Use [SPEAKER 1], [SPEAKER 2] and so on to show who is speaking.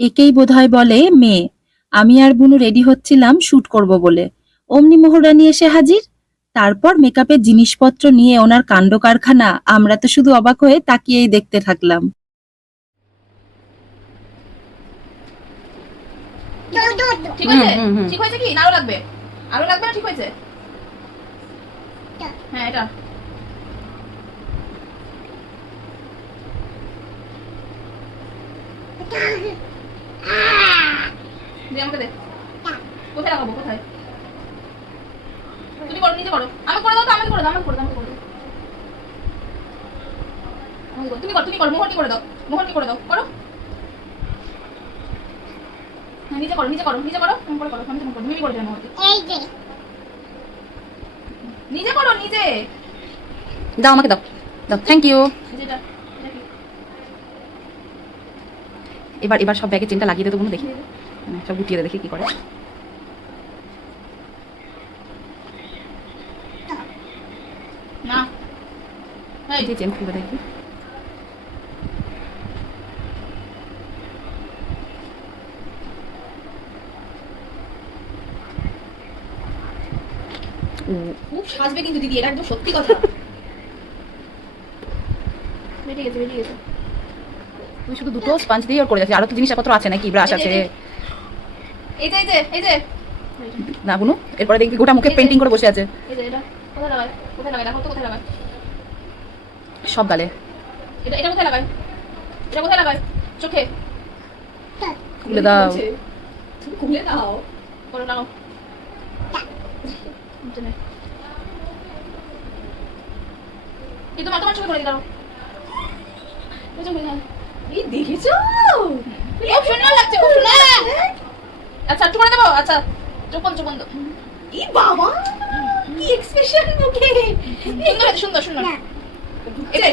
[SPEAKER 1] একেই বোধহয় বলে মেয়ে। আমি আর বুনু রেডি হচ্ছিলাম শ্যুট করব বলে। অমনি মোহরানি এসে হাজির? তারপর মেকআপের জিনিসপত্র নিয়ে ওনার কাণ্ড কারখানা। আমরা তো শুধু অবাক হয়ে তাকিয়েই দেখতে থাকলাম।
[SPEAKER 2] ঠিক হয়েছে। ঠিক কি? লাগবে। আরও লাগবে না ঠিক হয়েছে? হ্যাঁ এটা। দে আমাকে দে। কোথায় লাগাবো কোথায়? তুমি করো নিজে করো আমাকে করে দাও তো আমাকে করে দাও আমাকে করে দাও করে দাও। তুমি করো তুমি করো মোহনকে করে দাও মোহনকে করে দাও করো হ্যাঁ নিজে করো নিজে করো নিজে করো তুমি করে করো আমি তোমাকে করো মিমি করে দেবে মোহনকে নিজে করো নিজে।
[SPEAKER 3] দাও আমাকে দাও দাও থ্যাংক ইউ
[SPEAKER 2] যেটা এটা কি?
[SPEAKER 3] এবার এবার সব ব্যাগে চেনটা লাগিয়ে দে তো কোনো দেখি। হ্যাঁ, সব গুটিয়ে দেখি কি করে।
[SPEAKER 2] না।
[SPEAKER 3] চেন দেখি।
[SPEAKER 2] খুব সাজবে কিন্তু দিদি এটা একদম সত্যি কথা। বেরিয়ে গেছে বেরিয়ে গেছে।
[SPEAKER 3] তুই শুধু দুটো স্পঞ্জ দিয়ে ওর করে যাচ্ছিস আরও তো জিনিসপত্র আছে নাকি? ব্রাশ আছে।
[SPEAKER 2] এই যে। এই যে এই যে
[SPEAKER 3] না বুনু এরপরে দেখবি গোটা মুখে পেন্টিং করে বসে আছে।
[SPEAKER 2] এই যে এটা। কোথায় লাগায়? কোথায় লাগায়? দেখো তো কোথায় লাগায়?
[SPEAKER 3] সব গালে
[SPEAKER 2] এটা এটা কোথায় লাগায়? এটা কোথায় লাগায়? চোখে।
[SPEAKER 3] খুলে দাও।
[SPEAKER 2] খুলে দাও। করো লাগাও এটা নে। এই তোমার তোমার চোখে করে দিই দাও এই না। এই দেখেছ? খুব সুন্দর লাগছে খুব সুন্দর আচ্ছা করে দেবো? আচ্ছা বন্ধ চোখ ই বাবা কি এক্সপ্রেশন মুখে। সুন্দর সুন্দর সুন্দর।
[SPEAKER 4] না
[SPEAKER 2] এটা